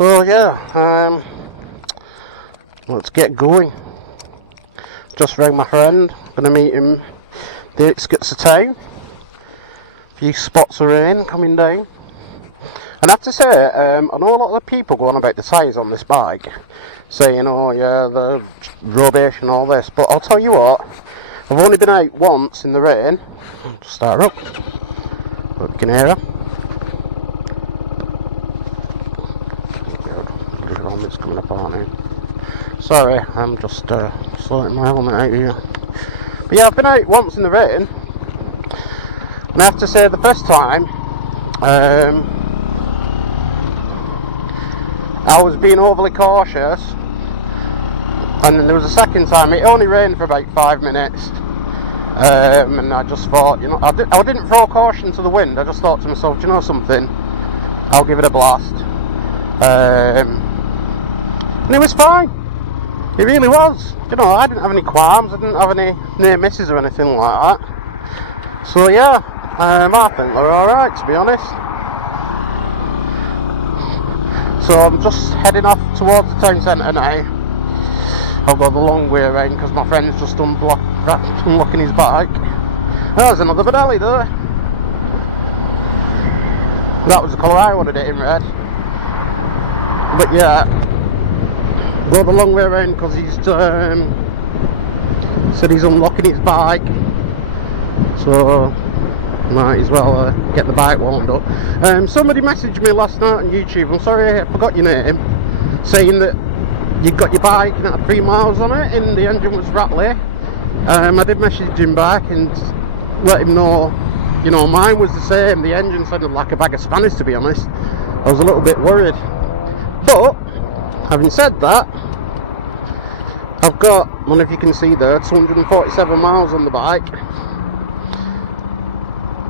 So yeah, let's get going. Just rang my friend, gonna meet him the outskirts of town. A few spots of rain coming down. And I have to say, I know a lot of the people go on about the tyres on this bike, saying, oh yeah, the rubbish and all this, but I'll tell you what, I've only been out once in the rain. Just start her up, hope you can hear her. It's coming up on now. Sorry, I'm just sorting my helmet out here. But yeah, I've been out once in the rain, and I have to say the first time, I was being overly cautious, and then there was a second time, it only rained for about 5 minutes, and I just thought, you know, I didn't throw caution to the wind. I just thought to myself, do you know something, I'll give it a blast. And it was fine. It really was. You know, I didn't have any qualms. I didn't have any near misses or anything like that. So yeah, I think they're alright, to be honest. So I'm just heading off towards the town centre now. I'll go the long way around because my friend's just unlocking his bike. There's another Benelli there. That was the colour I wanted it in, red. But yeah, go the long way around because he's said he's unlocking his bike, so might as well get the bike warmed up. Somebody messaged me last night on YouTube, I'm sorry I forgot your name, saying that you'd got your bike and it had 3 miles on it and the engine was rattly. I did message him back and let him know, you know, mine was the same. The engine sounded like a bag of Spanish, to be honest. I was a little bit worried, but having said that, I've got, I don't know if you can see there, 247 miles on the bike,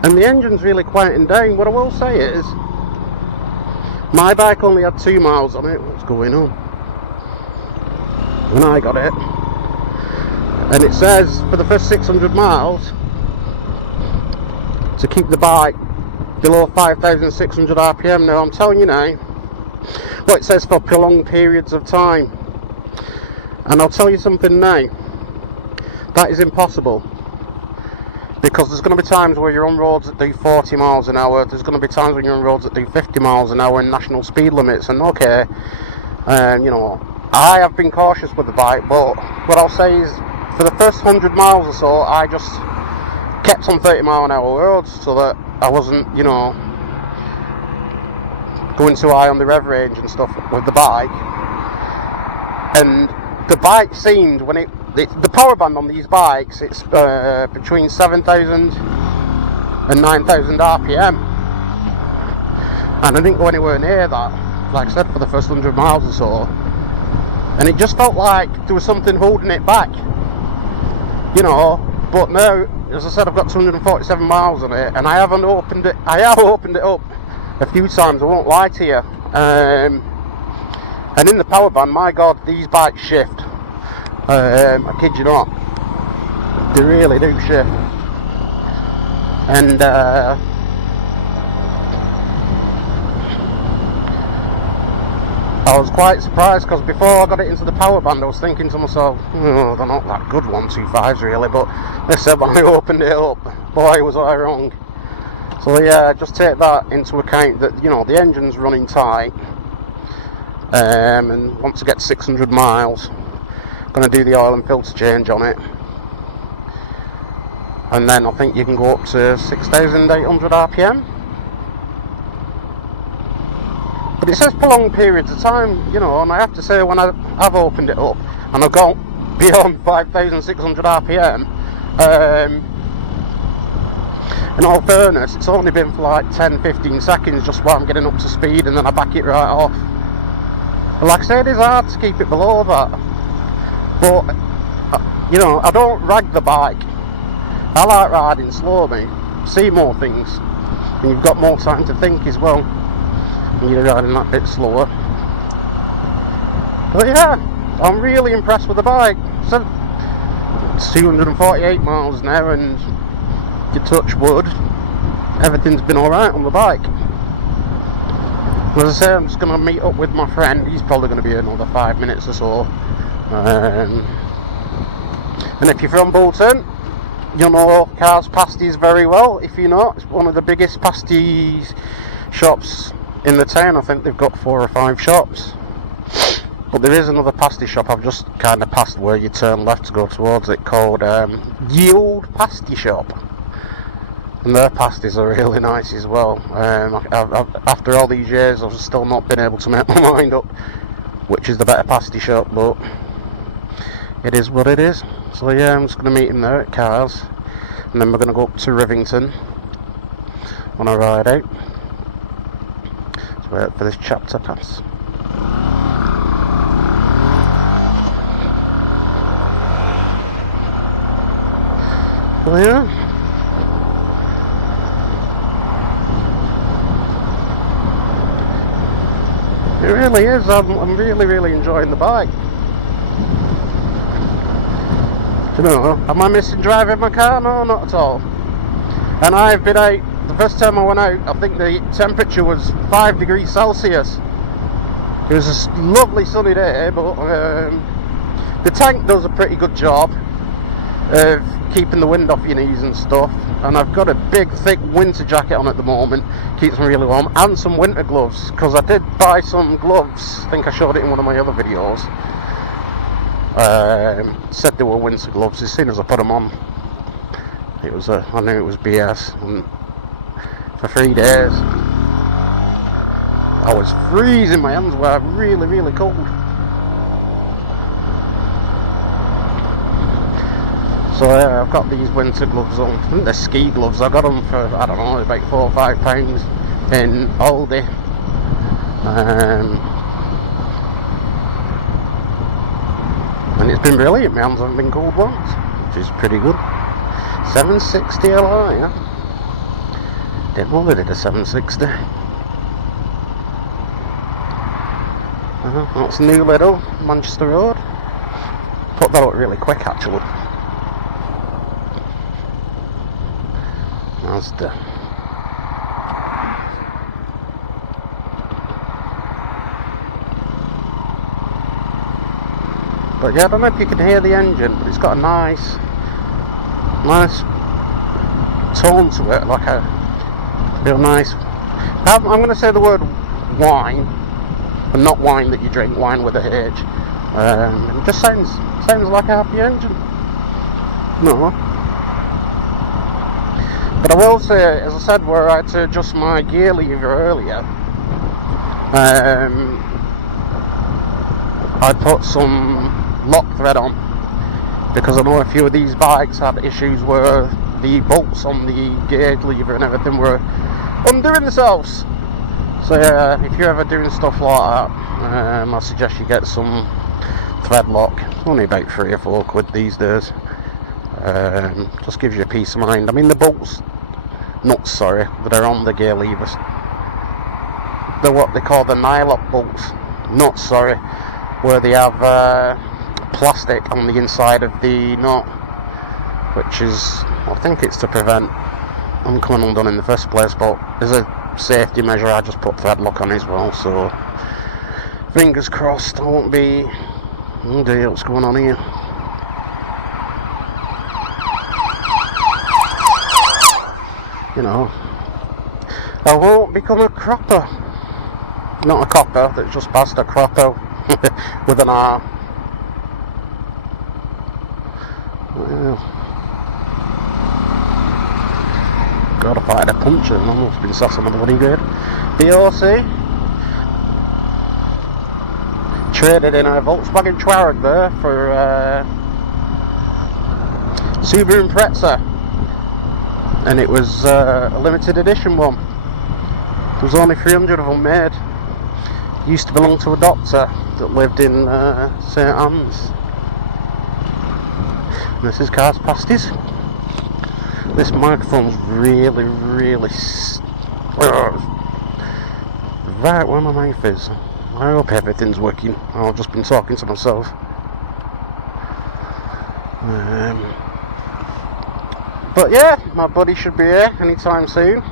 and the engine's really quieting down. What I will say is, my bike only had 2 miles on it. What's going on? When I got it, and it says for the first 600 miles to keep the bike below 5,600 RPM. Now I'm telling you now, what it says for prolonged periods of time, and I'll tell you something now, that is impossible, because there's going to be times where you're on roads that do 40 miles an hour, there's going to be times when you're on roads that do 50 miles an hour in national speed limits, and okay, you know, I have been cautious with the bike, but what I'll say is, for the first 100 miles or so, I just kept on 30 mile an hour roads, so that I wasn't, you know, going too high on the rev range and stuff with the bike. And the bike seemed, when the power band on these bikes, it's between 7,000 and 9,000 RPM, and I didn't go anywhere near that, like I said, for the first 100 miles or so, and it just felt like there was something holding it back, you know. But now, as I said, I've got 247 miles on it, and I have opened it up a few times, I won't lie to you, and in the power band, my god, these bikes shift. I kid you not, they really do shift. And I was quite surprised, because before I got it into the power band, I was thinking to myself, oh, they're not that good 125s really, but they said when I opened it up, boy was I wrong. So yeah, just take that into account, that, you know, the engine's running tight, and once I get to 600 miles, I'm going to do the oil and filter change on it, and then I think you can go up to 6,800 RPM. But it says prolonged periods of time, you know, and I have to say, when I've opened it up and I've gone beyond 5,600 RPM, in all fairness, it's only been for like 10-15 seconds just while I'm getting up to speed, and then I back it right off. But like I said, it's hard to keep it below that. But, you know, I don't rag the bike. I like riding slowly, see more things, and you've got more time to think as well when you're riding that bit slower. But yeah, I'm really impressed with the bike. So it's 248 miles now, and you touch wood, everything's been alright on the bike. As I say, I'm just going to meet up with my friend. He's probably going to be another 5 minutes or so. And if you're from Bolton, you know Carr's Pasties very well. If you're not, it's one of the biggest pasties shops in the town. I think they've got 4 or 5 shops. But there is another pasty shop I've just kind of passed where you turn left to go towards it, called Ye Old Pasty Shop. And their pasties are really nice as well. After all these years, I've still not been able to make my mind up which is the better pasty shop, but it is what it is. So yeah, I'm just going to meet him there at Carr's, and then we're going to go up to Rivington on a ride out. Let's wait for this chap to pass. So yeah, it really is. I'm really enjoying the bike. You know, am I missing driving my car? No, not at all. And I've been out, the first time I went out, I think the temperature was 5 degrees Celsius. It was a lovely sunny day, but the tank does a pretty good job of keeping the wind off your knees and stuff. And I've got a big thick winter jacket on at the moment, keeps me really warm, and some winter gloves, because I did buy some gloves. I think I showed it in one of my other videos. Said they were winter gloves. As soon as I put them on, I knew it was BS. And for 3 days I was freezing, my hands were really cold. So I've got these winter gloves on. I think they're ski gloves. I got them for, I don't know, about £4 or £5 in Aldi. And it's been brilliant. My hands haven't been cold once, which is pretty good. 760 Li, yeah. Didn't know they did a 760. That's New Little, Manchester Road. Put that up really quick actually. Mazda. But yeah, I don't know if you can hear the engine, but it's got a nice tone to it, like a real nice. I'm going to say the word wine, but not wine that you drink, wine with a H. It just sounds like a happy engine. No. But I will say, as I said, where I had to adjust my gear lever earlier, I put some lock thread on, because I know a few of these bikes had issues where the bolts on the gauge lever and everything were undoing themselves. So yeah, if you're ever doing stuff like that, I suggest you get some thread lock. It's only about £3 or £4 these days. Just gives you a peace of mind. I mean, the bolts, nuts, sorry, that are on the gear levers, they're what they call the nylock bolts, nuts, sorry, where they have plastic on the inside of the nut, which is, I think it's to prevent them coming undone in the first place, but as a safety measure I just put thread lock on as well, so fingers crossed I won't be, oh dear, what's going on here? You know, I won't become a cropper. Not a copper, that's just past a cropper with an R. Well, God, if I had a puncture, I've almost been sat on the bloody grid. BOC. Traded in a Volkswagen Touareg there for Subaru Impreza. And it was a limited edition one. There was only 300 of them made. Used to belong to a doctor that lived in St Anne's. And this is Carr's Pasties. This microphone's really right where my mouth is. I hope everything's working. I've just been talking to myself. But yeah, my buddy should be here anytime soon.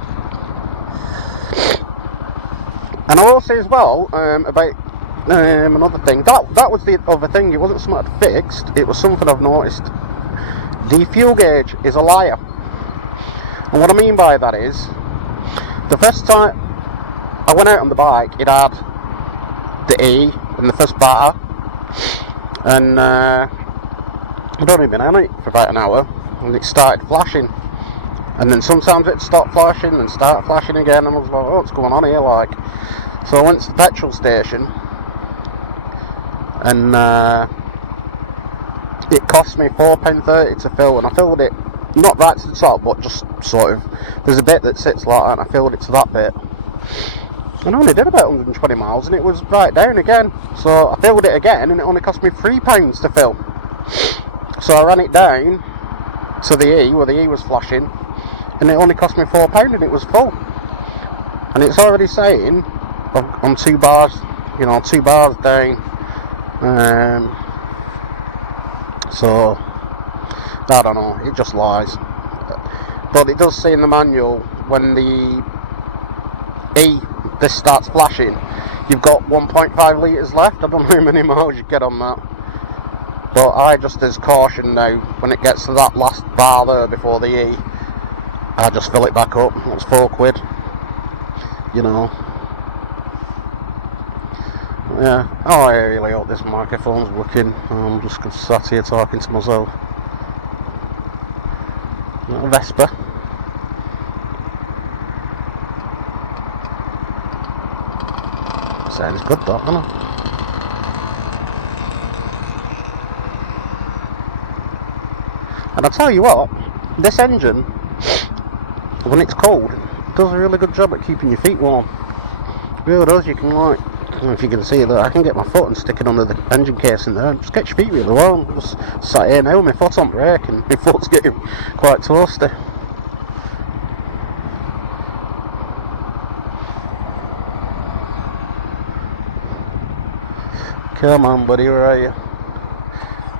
And I will say as well about another thing. That was the other thing. It wasn't something I'd fixed. It was something I've noticed. The fuel gauge is a liar. And what I mean by that is, the first time I went out on the bike, it had the E in the first bar, and I'd only been on it for about an hour, and it started flashing. And then sometimes it stopped flashing and start flashing again, and I was like, oh, what's going on here, like? So I went to the petrol station, and it cost me £4.30 to fill, and I filled it not right to the top, but just sort of, there's a bit that sits like that, and I filled it to that bit, and I only did about 120 miles, and it was right down again. So I filled it again, and it only cost me £3 to fill. So I ran it down to the E, where the E was flashing, and it only cost me £4, and it was full. And it's already saying on 2 bars, you know, 2 bars down. So I don't know, it just lies. But it does say in the manual, when the E, this starts flashing, you've got 1.5 litres left. I don't know how many miles you get on that. But I just, as caution now, when it gets to that last bar there before the E, I just fill it back up. It's £4, you know. Yeah, oh, I really hope this microphone's working. I'm just sat here talking to myself. A Vespa. Sounds good, that, doesn't it? And I tell you what, this engine, when it's cold, does a really good job at keeping your feet warm. It really does. You can, like, I don't know if you can see that, I can get my foot and stick it under the engine case in there and just get your feet really warm. Just sat here now with my foot on brake, and my foot's getting quite toasty. Come on, buddy, where are you?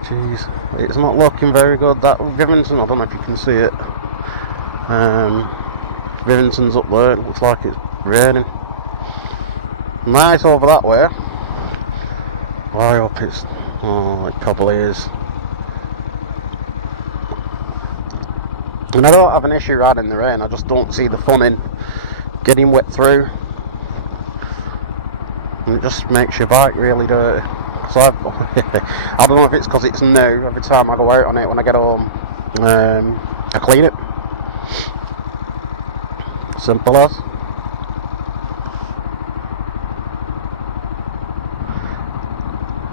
Jeez, it's not looking very good. That Rivington, I don't know if you can see it. Rivington's up there. It looks like it's raining. Nice over that way. Well, I hope it's. Oh, it probably is. And I don't have an issue riding in the rain. I just don't see the fun in getting wet through. And it just makes your bike really dirty. So I don't know if it's because it's new. Every time I go out on it, when I get home, I clean it. Simple as.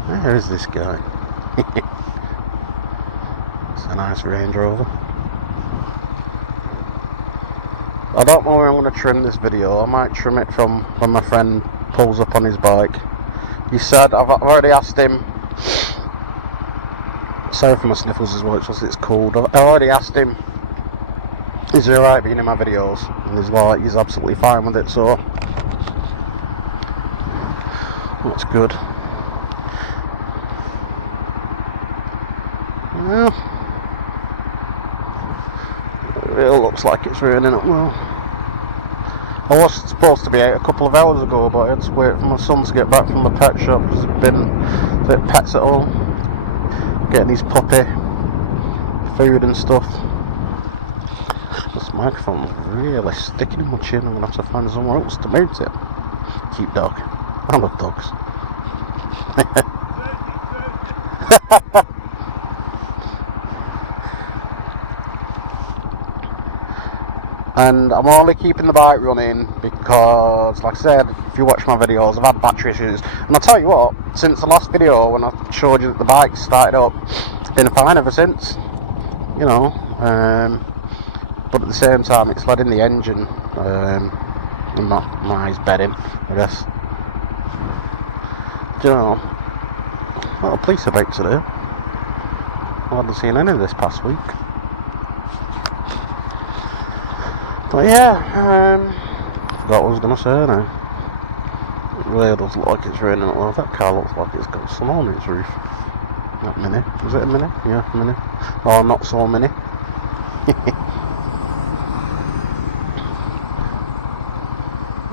Where is this guy? It's a nice Range Rover. I don't know where I'm going to trim this video. I might trim it from when my friend pulls up on his bike. He said, I've already asked him, sorry for my sniffles as well, it's cold. I already asked him, is he alright being in my videos? And he's like, he's absolutely fine with it, so that's good. Well, it really looks like it's raining up well. I was supposed to be out a couple of hours ago, but I had to wait for my son to get back from the pet shop because there'd been a bit of pets at home, getting his puppy food and stuff. This microphone's really sticking in my chin. I'm going to have to find somewhere else to mount it. Cute dog. I love dogs. And I'm only keeping the bike running because, like I said, if you watch my videos, I've had battery issues. And I'll tell you what, since the last video when I showed you that the bike started up, it's been fine ever since, you know. But at the same time, it's letting the engine, and not nice bedding, I guess. Do you know, what are police about today? I haven't seen any of this past week. But yeah, I forgot what I was going to say now. It really does look like it's raining up there. That car looks like it's got sun on its roof. That Mini. Is it a Mini? Yeah, Mini. Oh, not so Mini.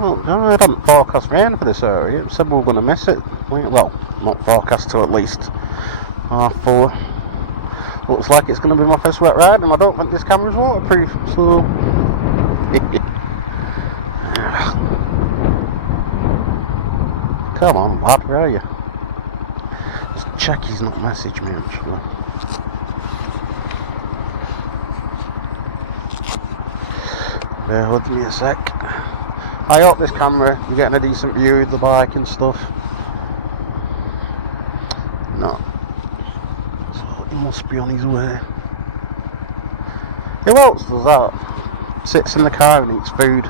Well, no, I didn't forecast rain for this area. It said we were going to miss it. Well, not forecast to at least half full. Looks like it's going to be my first wet ride, and I don't think this camera's waterproof, so... Come on, lad, where are you? Just check he's not messaged me, actually. Bear with me a sec. I hope this camera, you're getting a decent view of the bike and stuff. No. So he must be on his way. Who else does that? Sits in the car and eats food.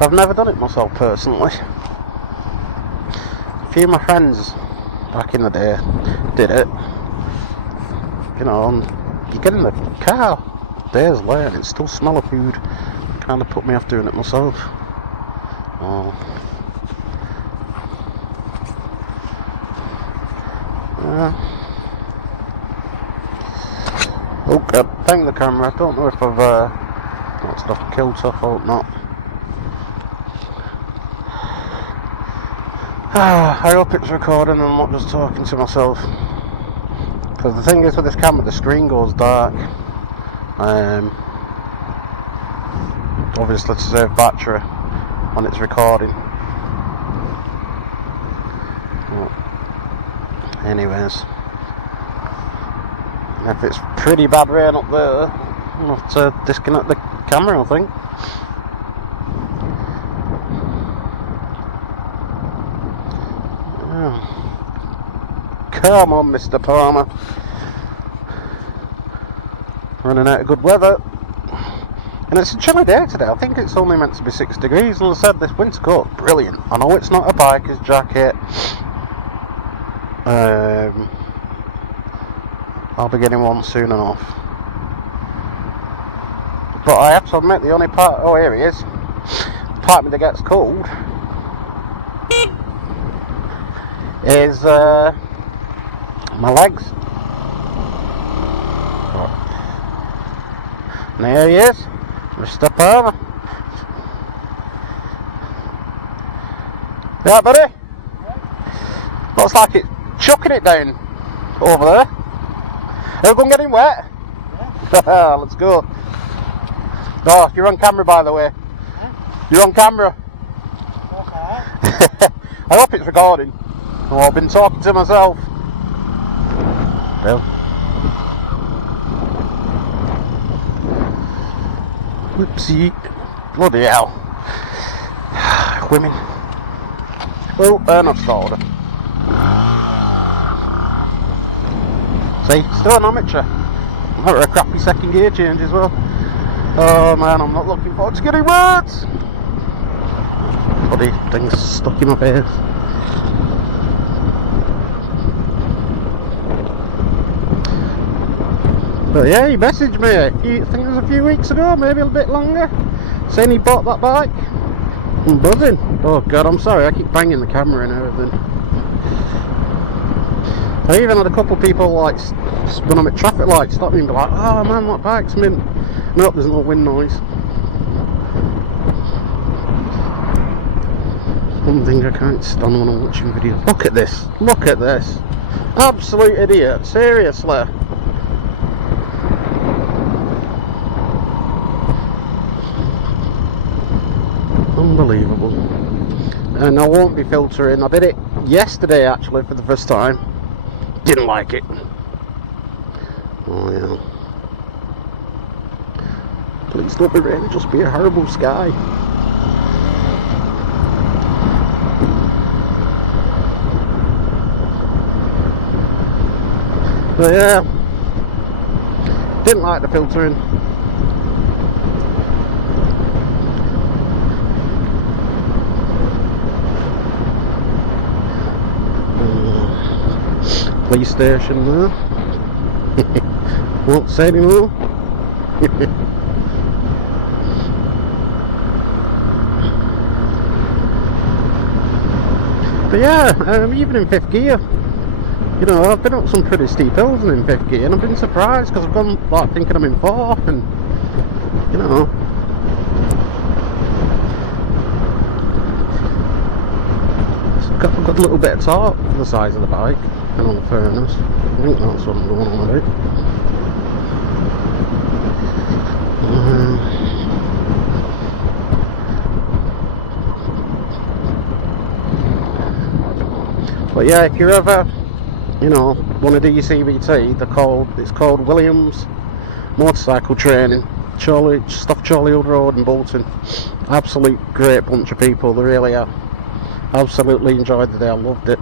I've never done it myself personally. A few of my friends back in the day did it. You know, and you get in the car days later and it still smell of food. Kind of put me off doing it myself. Oh. Okay, bang the camera. I don't know if I've got stuff killed off or not. I hope it's recording and I'm not just talking to myself. Because the thing is with this camera, the screen goes dark. Obviously to save battery when it's recording. Anyways, if it's pretty bad rain up there, I'll have to disconnect the camera, I think. Come on, Mr. Palmer. Running out of good weather. And it's a chilly day today. I think it's only meant to be 6 degrees. And as I said, this winter coat, brilliant. I know it's not a biker's jacket. I'll be getting one soon enough. But I have to admit, the only part... Oh, here he is. The part of me that gets cold is my legs. And there he is, Mr. Palmer. Yeah, buddy? Yeah. Looks like it's chucking it down over there. Are we going getting wet? Yeah. Let's go. Oh, you're on camera, by the way. Huh? You're on camera. Okay. I hope it's recording. Oh, I've been talking to myself. Well. Whoopsie. Bloody hell. Women. Oh, I've started. See, still an amateur. I'm having a crappy second gear change as well. Oh man, I'm not looking forward to getting words. Bloody thing's stuck in my face. But yeah, he messaged me, I think it was a few weeks ago, maybe a bit longer, saying he bought that bike. I'm buzzing. Oh god, I'm sorry, I keep banging the camera and everything. I even had a couple of people like, when I'm at traffic lights, stop me and be like, oh man, that bike's mint. Nope, there's no wind noise. One thing I can't stand when I'm watching videos. Look at this, look at this. Absolute idiot, seriously. Unbelievable. And I won't be filtering. I did it yesterday actually for the first time. Didn't like it. Oh yeah. Please don't be rain, just be a horrible sky. But yeah, didn't like the filtering. Police station there. Won't say anymore. But yeah, even in fifth gear, you know, I've been up some pretty steep hills in fifth gear, and I've been surprised because I've gone like thinking I'm in fourth, and you know, got a good little bit of torque for the size of the bike, in all fairness. I think that's what I'm going on about. But yeah, if you're ever, you know, want to do your CBT, it's called Williams Motorcycle Training, Charlie Hood Road in Bolton. Absolute great bunch of people, they really are. Absolutely enjoyed the day, I loved it.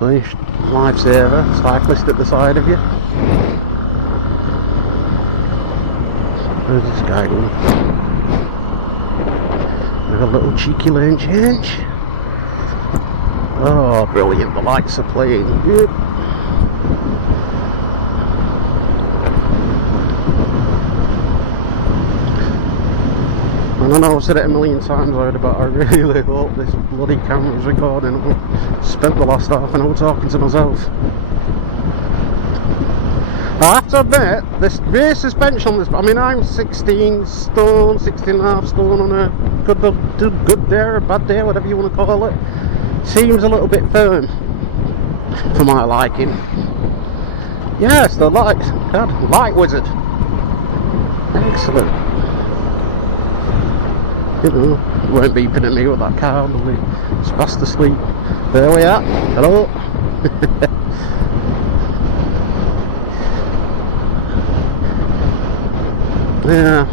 Nice lifesaver, cyclist at the side of you. Where's this guy going? With a little cheeky lane change. Oh, brilliant, the lights are playing. Yep. And I know I've said it a million times already, but I really hope this bloody camera's recording. I spent the last half an hour talking to myself. I have to admit, this rear suspension on this, I mean, I'm 16 stone, 16 and a half stone on a good day or a bad day, whatever you want to call it. Seems a little bit firm for my liking. Yes, the lights. God, light wizard. Excellent. You know, you weren't beeping at me with that car, it's fast asleep. There we are. Hello. Yeah,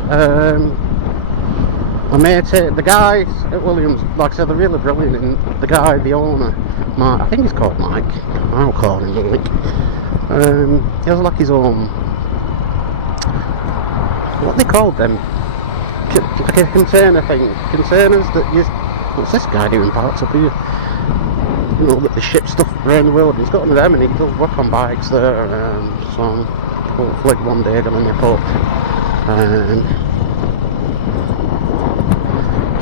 I may take the guys at Williams, like I said, they're really brilliant, and the guy, the owner, Mike, I think he's called Mike, I'll call him Mike. He has like his own, what they called them, like a container thing, containers that you, what's this guy doing parts up here? You know, that they ship stuff around the world. He's got one of them and he does work on bikes there, so hopefully one day gonna nip up.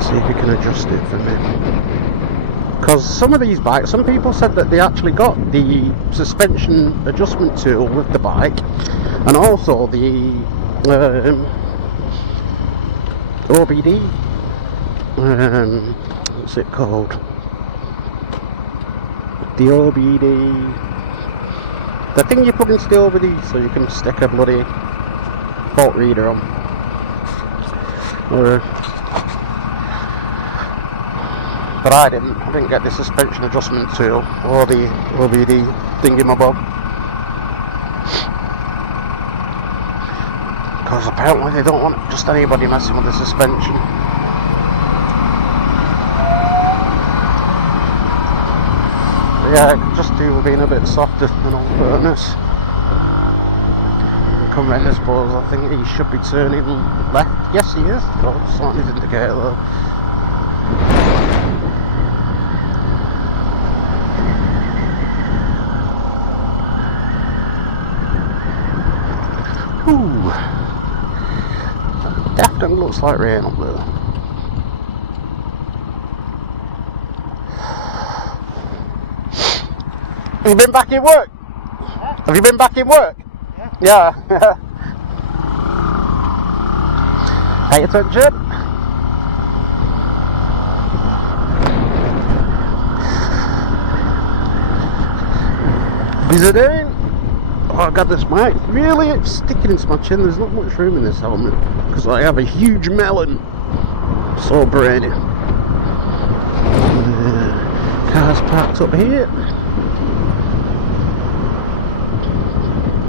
See if we can adjust it for me. Because some of these bikes, some people said that they actually got the suspension adjustment tool with the bike, and also the OBD. What's it called? The OBD. The thing you put into the OBD so you can stick a bloody fault reader on. But I didn't get the suspension adjustment tool or the OBD thingy-mabob, because apparently they don't want just anybody messing with the suspension. But yeah, it could just do with being a bit softer in all fairness. Come in, I suppose. I think he should be turning left. Yes, he is. Oh, it's not his indicator though. Ooh, that definitely looks like rain up there. Have you been back in work? Yeah. Have you been back in work? Yeah. Yeah. Pay attention. Busy day. Oh god, this mic really, it's sticking into my chin. There's not much room in this helmet because I have a huge melon. So brainy. Car's parked up here.